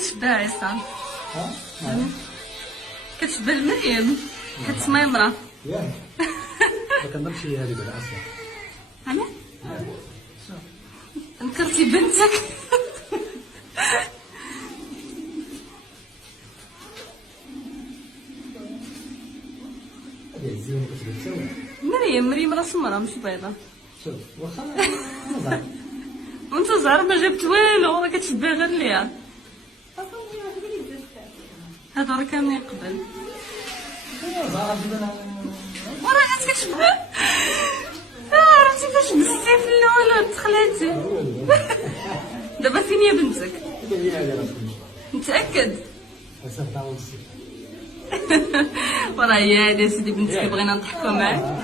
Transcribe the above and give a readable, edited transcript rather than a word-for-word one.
كتشبه عصام. ها؟ كتشبه مريم، كتسمى امرأة. ياك ما كنضربش هي هذه بعدا اصلا. انا نكرتي بنتك. هذه الزينه كتبان سوا. مريم راه سمرة ماشي بيضة. شوف واخا نظر وانت زهر ما جبت والو، راه كتشبه غير ليها. هادو راه كاملين قبل. زهر جبنا وراه عاد كتشبه. عرفتي فاش بزتي في الاول تخلعتي. دابا فين هي بنتك؟ هي هذه راه متأكد؟ صافي. وراه هي هادي سيدي بنتك، بغينا نضحكوا معاك.